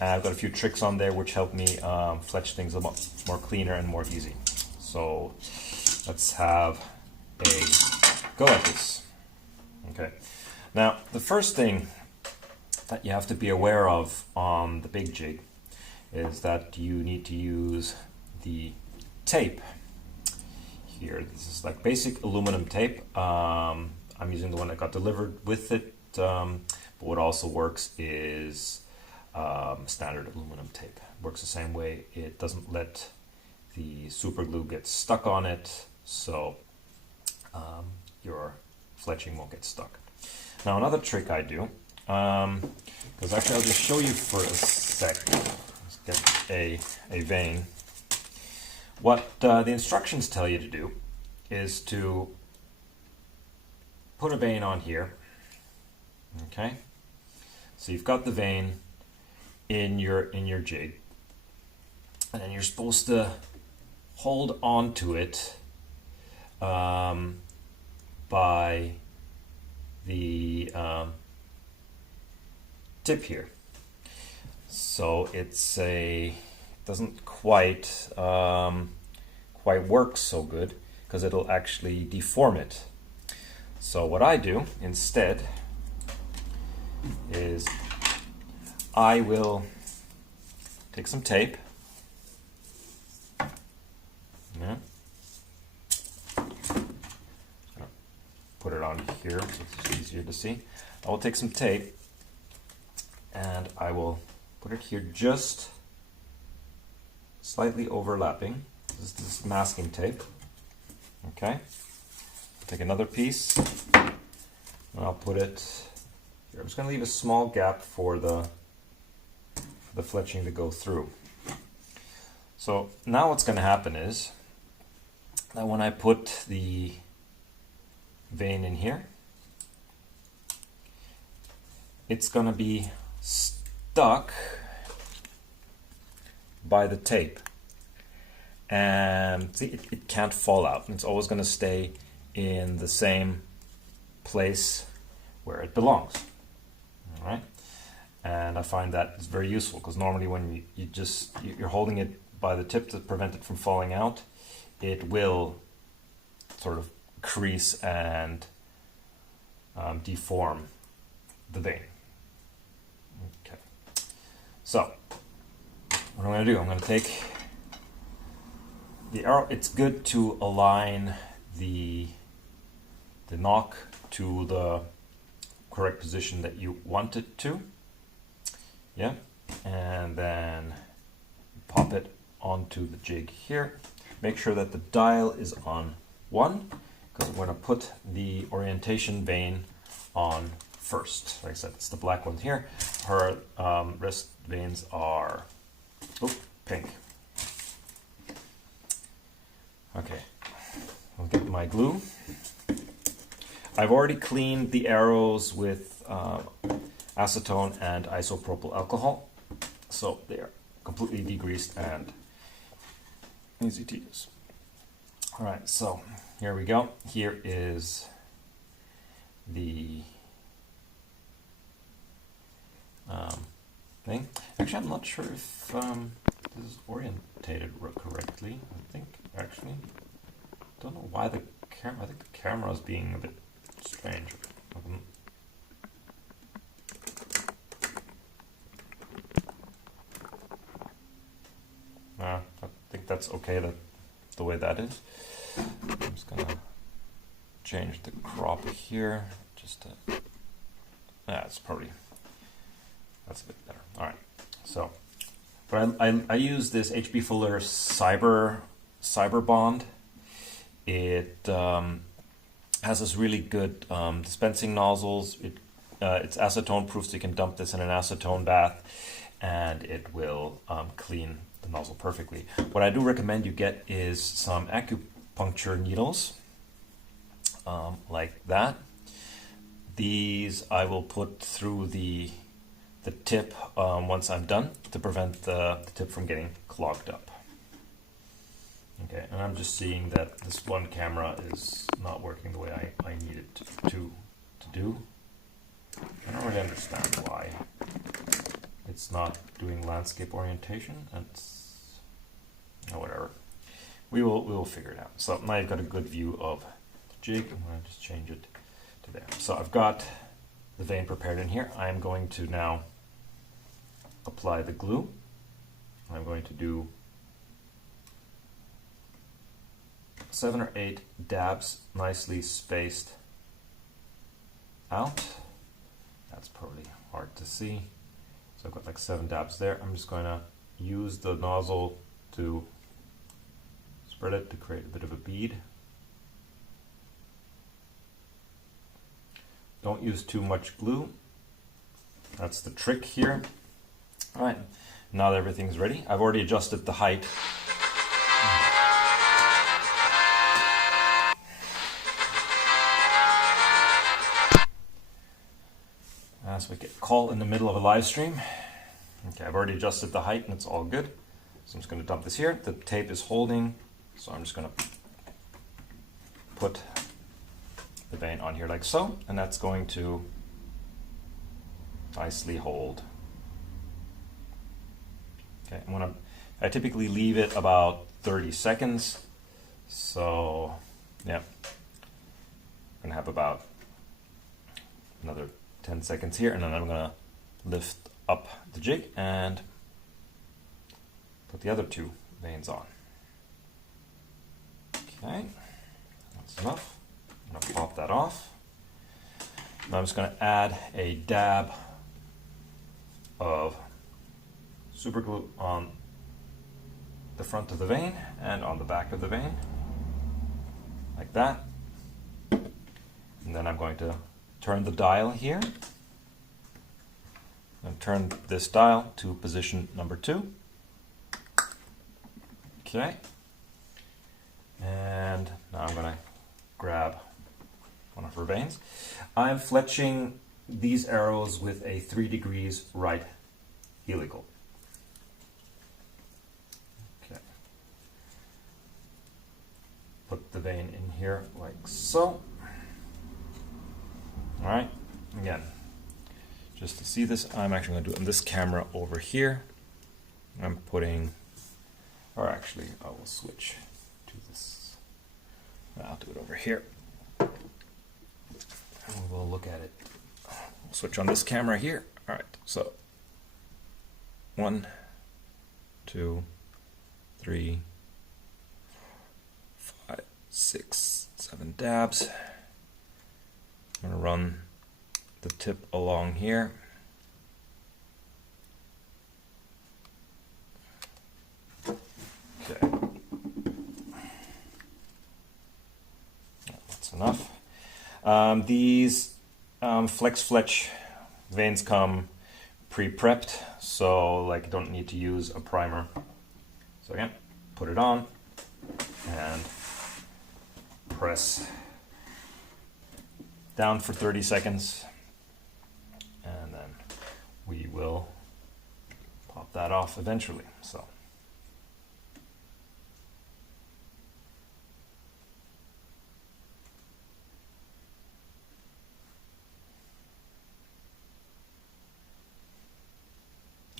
And I've got a few tricks on there which help me fletch things a lot more cleaner and more easy. So let's have a go at this. Okay. Now, the first thing that you have to be aware of on the big jig is that you need to use the tape here. This is like basic aluminum tape. I'm using the one that got delivered with it, but what also works is standard aluminum tape. It works the same way. It doesn't let the super glue get stuck on it, so your fletching won't get stuck. Now, another trick I do, because actually I'll just show you for a sec. Let's get a vane. What the instructions tell you to do is to put a vane on here. Okay, so you've got the vane in your jig, and then you're supposed to hold on to it by the tip here. So it's doesn't quite work so good because it'll actually deform it. So what I do instead is I will take some tape. Yeah. Put it on here so it's easier to see. I will take some tape and I will put it here just slightly overlapping. This is masking tape. Okay. Take another piece and I'll put it here. I'm just going to leave a small gap for the fletching to go through. So now what's going to happen is that when I put the vane in here, it's going to be stuck by the tape, and see, it can't fall out. It's always going to stay in the same place where it belongs. All right, and I find that it's very useful because normally when you're holding it by the tip to prevent it from falling out, it will sort of crease and deform the vane. Okay, so what I'm going to do, I'm going to take the arrow. It's good to align the knock to the correct position that you want it to. Yeah, and then pop it onto the jig here. Make sure that the dial is on 1 because I'm going to put the orientation vane on first. Like I said, it's the black one here. Her wrist vanes are pink. Okay, I'll get my glue. I've already cleaned the arrows with acetone and isopropyl alcohol, so they are completely degreased and easy to use. All right, so here we go. Here is the thing. Actually, I'm not sure if this is orientated correctly. I think actually, don't know why the camera. I think the camera is being a bit strange. I think that's okay. The way that is. I'm just gonna change the crop here. Just to, that's a bit better. All right. So, but I use this H.B. Fuller Cyber Bond. It has this really good dispensing nozzles. It's acetone proof, so you can dump this in an acetone bath, and it will clean the nozzle perfectly. What I do recommend you get is some acupuncture needles, like that. These I will put through the tip once I'm done to prevent the tip from getting clogged up. Okay, and I'm just seeing that this one camera is not working the way I need it to do. I don't really understand why. it's not doing landscape orientation. Whatever. We will figure it out. So now you've got a good view of the jig. I'm going to just change it to there. So I've got the vein prepared in here. I'm going to now apply the glue. I'm going to do 7 or 8 dabs, nicely spaced out. That's probably hard to see. So I've got like 7 dabs there. I'm just going to use the nozzle to spread it to create a bit of a bead. Don't use too much glue. That's the trick here. All right, now that everything's ready, I've already adjusted the height. As we get call in the middle of a live stream. Okay, I've already adjusted the height and it's all good. So I'm just going to dump this here. The tape is holding, so I'm just going to put the vein on here like so, and that's going to nicely hold. Okay, I typically leave it about 30 seconds. So yeah, I'm going to have about another 10 seconds here, and then I'm going to lift up the jig and put the other 2 veins on. Okay, that's enough. I'm going to pop that off. Now I'm just going to add a dab of super glue on the front of the vein and on the back of the vein, like that. And then I'm going to turn the dial here and turn this dial to position number 2. Okay. And now I'm going to grab one of her veins. I'm fletching these arrows with a 3 degrees right helical. Okay. Put the vein in here like so. All right, again, just to see this, I'm actually going to do it on this camera over here. I'm putting, or actually I will switch to this. I'll do it over here. And we'll look at it. We'll switch on this camera here. All right, so 1, 2, 3, 5, 6, 7 dabs. I'm going to run the tip along here. Okay. That's enough. These fletch veins come pre-prepped, so like you don't need to use a primer. So again, put it on and press down for 30 seconds, and then we will pop that off eventually. So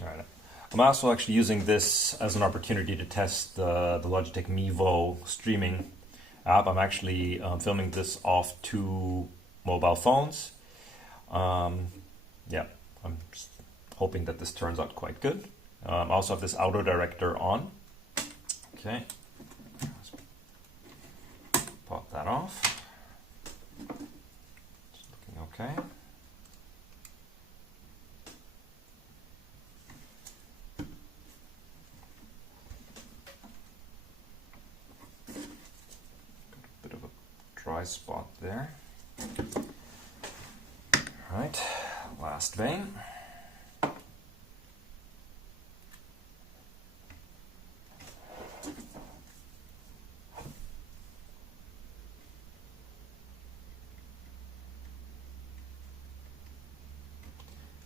all right, I'm also actually using this as an opportunity to test the Logitech Mevo streaming app. I'm actually filming this off 2 mobile phones. Yeah, I'm just hoping that this turns out quite good. I also have this auto director on. Okay, let's pop that off. It's looking okay. Got a bit of a dry spot there. All right, last vein.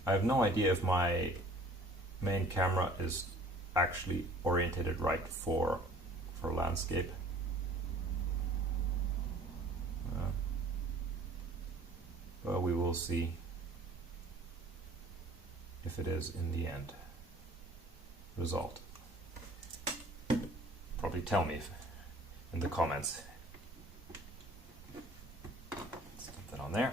I have no idea if my main camera is actually orientated right for landscape. But we will see if it is in the end result. Probably tell me in the comments. Let's put that on there.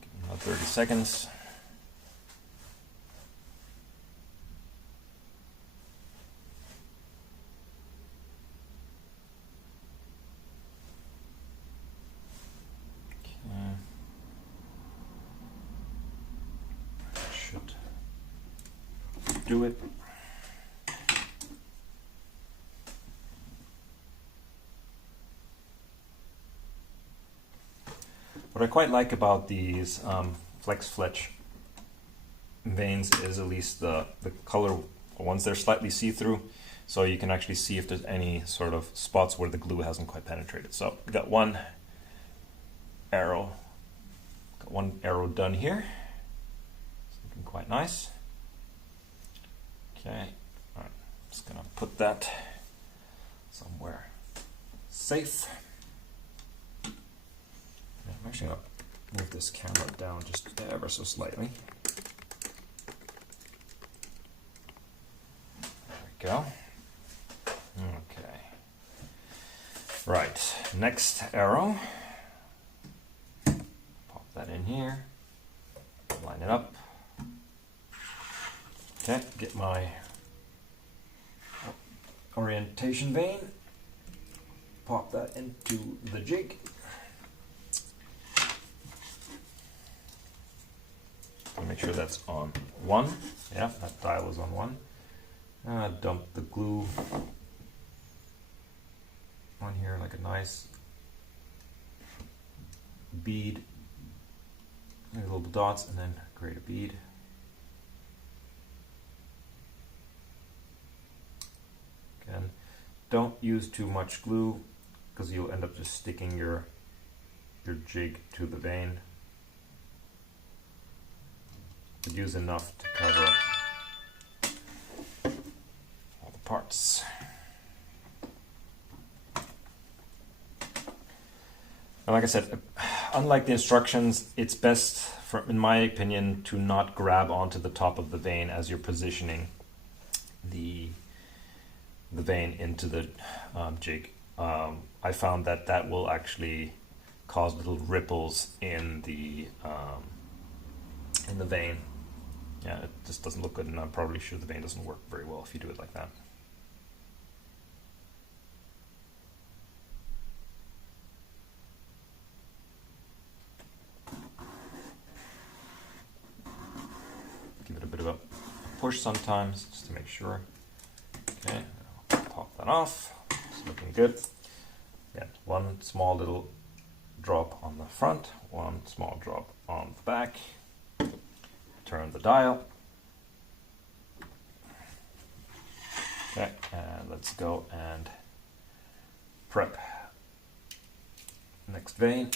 Give it about 30 seconds. Do it. What I quite like about these Fletch veins is at least the color ones. They're slightly see-through, so you can actually see if there's any sort of spots where the glue hasn't quite penetrated. So we got one arrow done here. It's looking quite nice. Okay, all right, just gonna put that somewhere safe. I'm actually gonna move this camera down just ever so slightly. There we go. Okay. Right, next arrow. Pop that in here. Line it up. Okay, get my orientation vein, pop that into the jig. Make sure that's on 1. Yeah, that dial is on 1. Dump the glue on here like a nice bead, little dots, and then create a bead. Again, don't use too much glue because you'll end up just sticking your jig to the vein. But use enough to cover all the parts. And like I said, unlike the instructions, it's best, in my opinion, to not grab onto the top of the vein as you're positioning the vein into the jig. I found that will actually cause little ripples in the vein. Yeah, it just doesn't look good, and I'm probably sure the vein doesn't work very well if you do it like that. Give it a bit of a push sometimes just to make sure. Okay, I'll pop that off. It's looking good. Again, one small little drop on the front, one small drop on the back. Turn the dial. Okay, and let's go and prep next vein.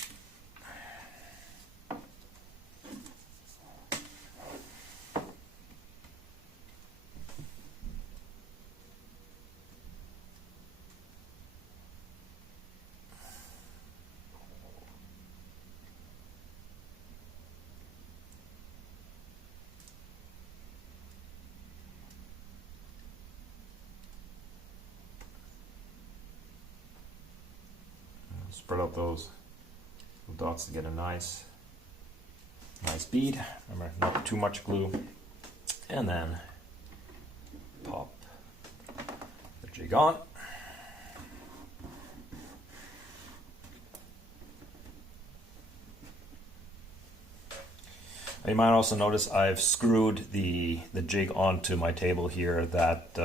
Spread out those dots to get a nice bead. Remember, not too much glue. And then pop the jig on. You might also notice I've screwed the jig onto my table here. That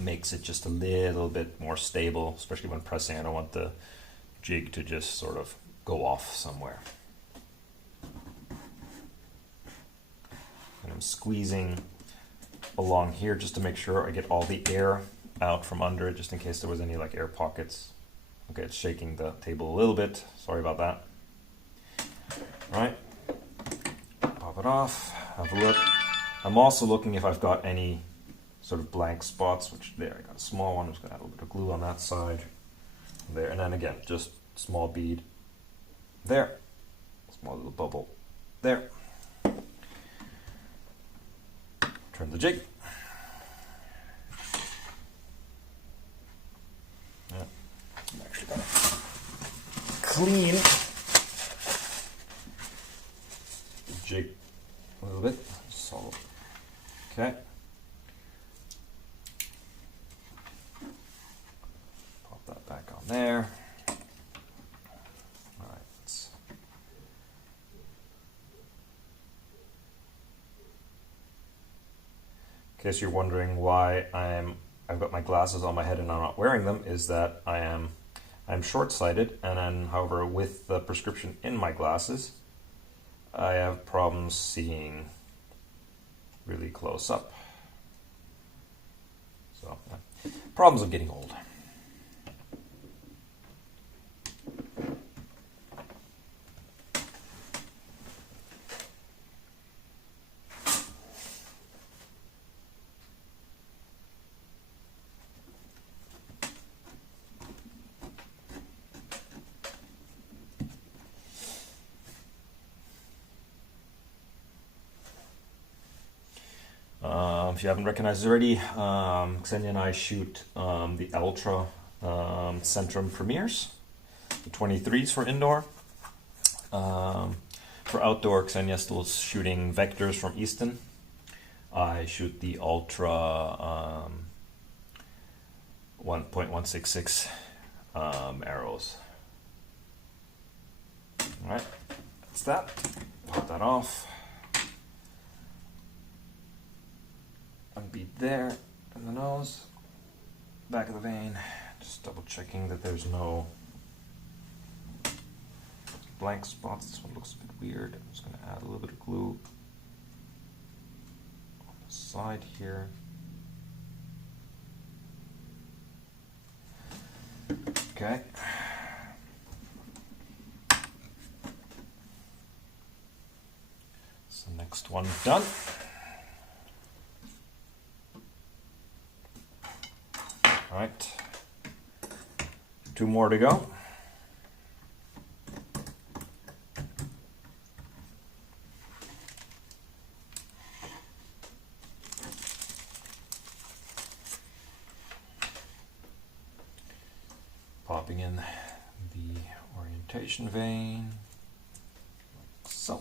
makes it just a little bit more stable, especially when pressing. I don't want the jig to just sort of go off somewhere. And I'm squeezing along here just to make sure I get all the air out from under it, just in case there was any like air pockets. Okay, it's shaking the table a little bit. Sorry about that. All right, pop it off, have a look. I'm also looking if I've got any sort of blank spots, which there, I got a small one. I'm just gonna add a little bit of glue on that side. There, and then again, just small bead there. Small little bubble there. Turn the jig. Yeah. I'm actually gonna clean the jig a little bit. So, okay. Pop that back on there. All right. In case you're wondering why I've got my glasses on my head and I'm not wearing them, is that I'm short-sighted, and then, however, with the prescription in my glasses, I have problems seeing really close up. So, problems of getting old. If you haven't recognized it already, Xenia and I shoot the Ultra Centrum Premiers, the 23s for indoor. For outdoor, Xenia still shooting Vectors from Easton. I shoot the Ultra 1.166 arrows. Alright, that's that. Pop that off. One bead there in the nose, back of the vein. Just double checking that there's no blank spots. This one looks a bit weird. I'm just going to add a little bit of glue on the side here. Okay. So next one done. All right, 2 more to go. Popping in the orientation vein, like so.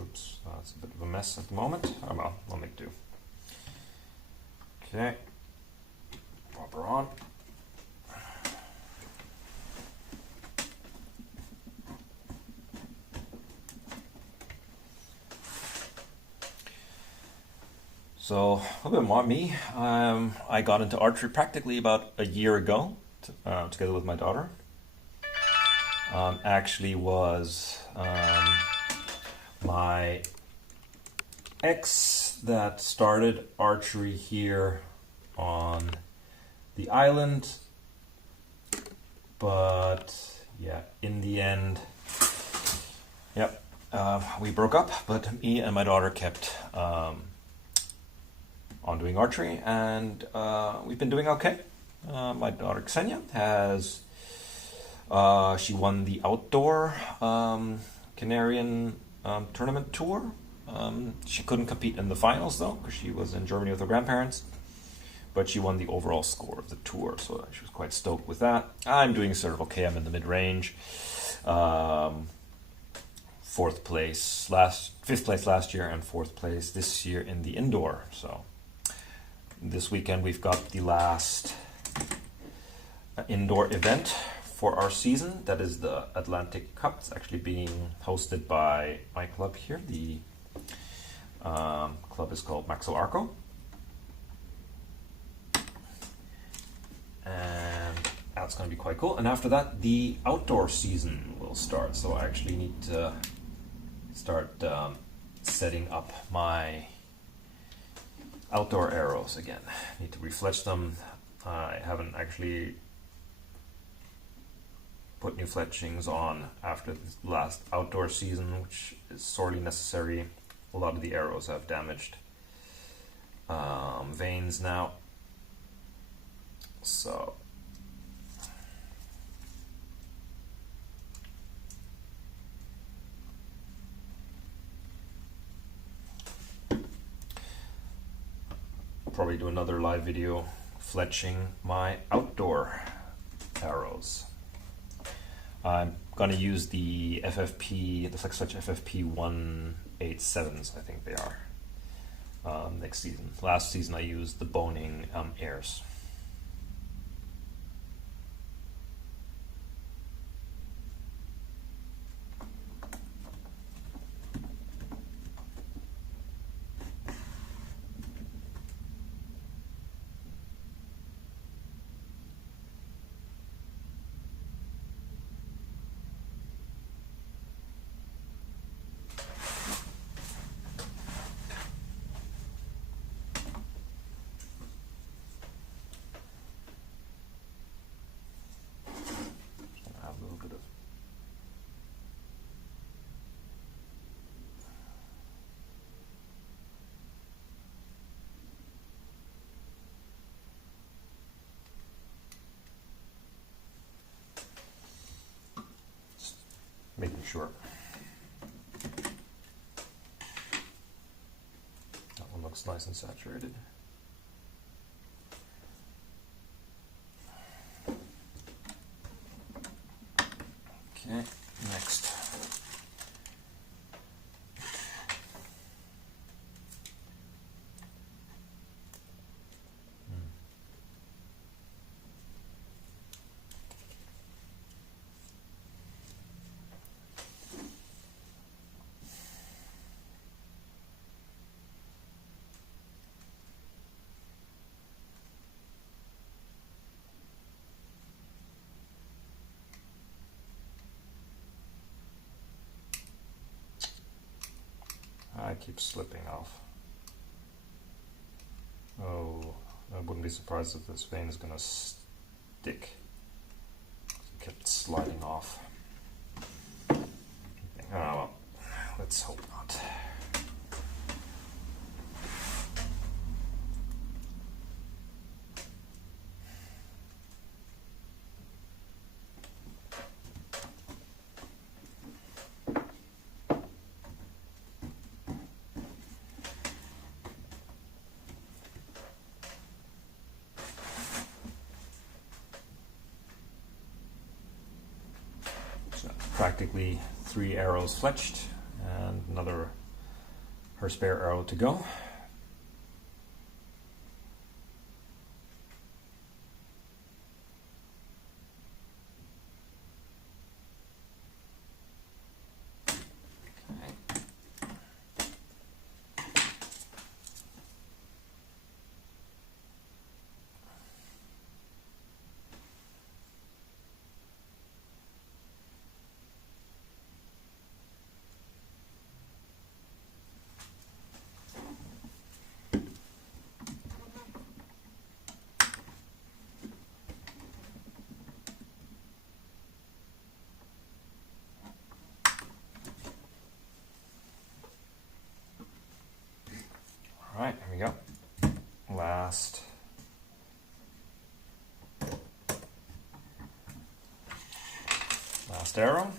Oops, that's a bit of a mess at the moment. Oh well, I'll make do. Okay, pop her on. So a little bit more me. I got into archery practically about a year ago, together with my daughter. Actually was my ex that started archery here on the island, but yeah, in the end, yep, we broke up, but me and my daughter kept on doing archery, and we've been doing okay. My daughter Xenia has she won the outdoor Canarian tournament tour. She couldn't compete in the finals though, because she was in Germany with her grandparents, but she won the overall score of the tour, so she was quite stoked with that. I'm doing sort of okay. I'm in the mid-range. 5th place last year, and 4th place this year in the indoor. So this weekend we've got the last indoor event for our season. That is the Atlantic Cup. It's actually being hosted by my club here. The club is called Maxo Arco. And that's going to be quite cool. And after that, the outdoor season will start. So I actually need to start setting up my outdoor arrows again. Need to refletch them. I haven't actually put new fletchings on after the last outdoor season, which is sorely necessary. A lot of the arrows have damaged veins now, so probably do another live video fletching my outdoor arrows. I'm gonna use the FFP, the Flex Fletch FFP 187s, I think they are, next season. Last season I used the Bohning Airs. Making sure. That one looks nice and saturated. Okay, next. I keep slipping off. Oh, I wouldn't be surprised if this vein is going to stick. It kept sliding off. Oh well, let's hope not. Practically 3 arrows fletched and another her spare arrow to go. All right, here we go. Last arrow.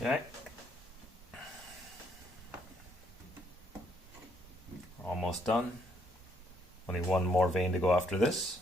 Okay. Almost done. Only one more vein to go after this.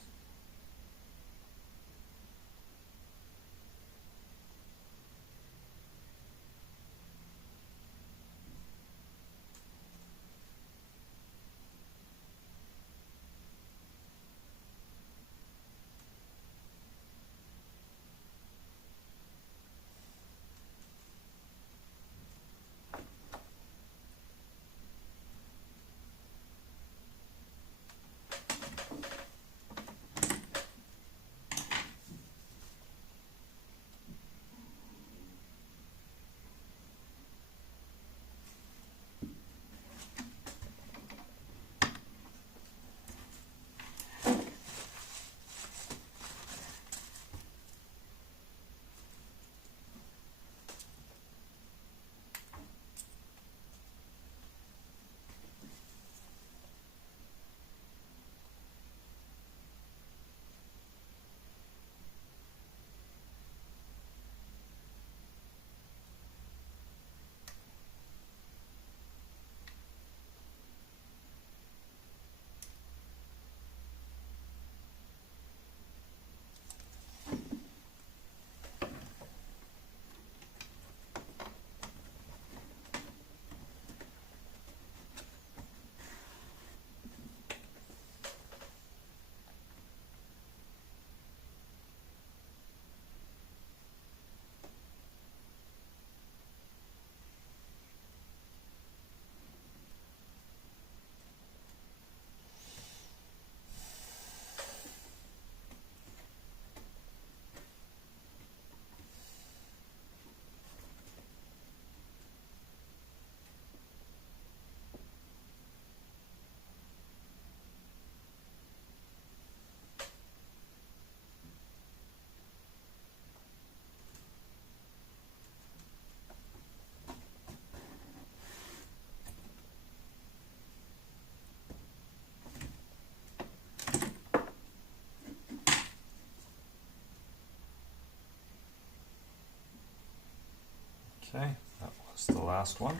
Okay, that was the last one.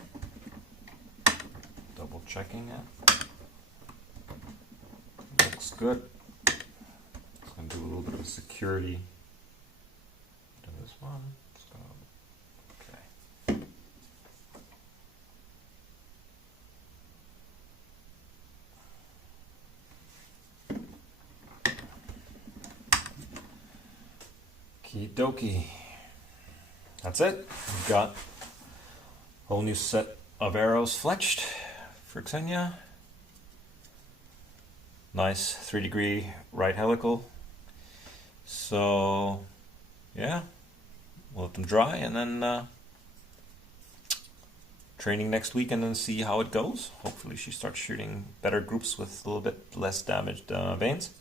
Double checking it. Looks good. Just gonna do a little bit of security to this one. So, okay. Okie dokie. That's it. We've got a whole new set of arrows fletched for Xenia. Nice 3-degree right helical. So, yeah, we'll let them dry and then training next week and then see how it goes. Hopefully she starts shooting better groups with a little bit less damaged veins.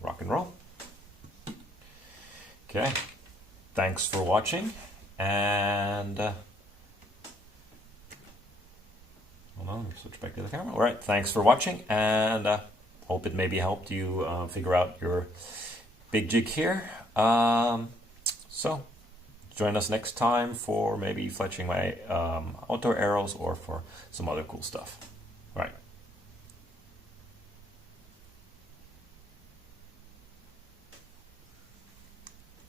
Rock and roll. Okay. Thanks for watching, and hold on, switch back to the camera. All right, thanks for watching, and hope it maybe helped you figure out your big jig here. So join us next time for maybe fletching my outdoor arrows or for some other cool stuff.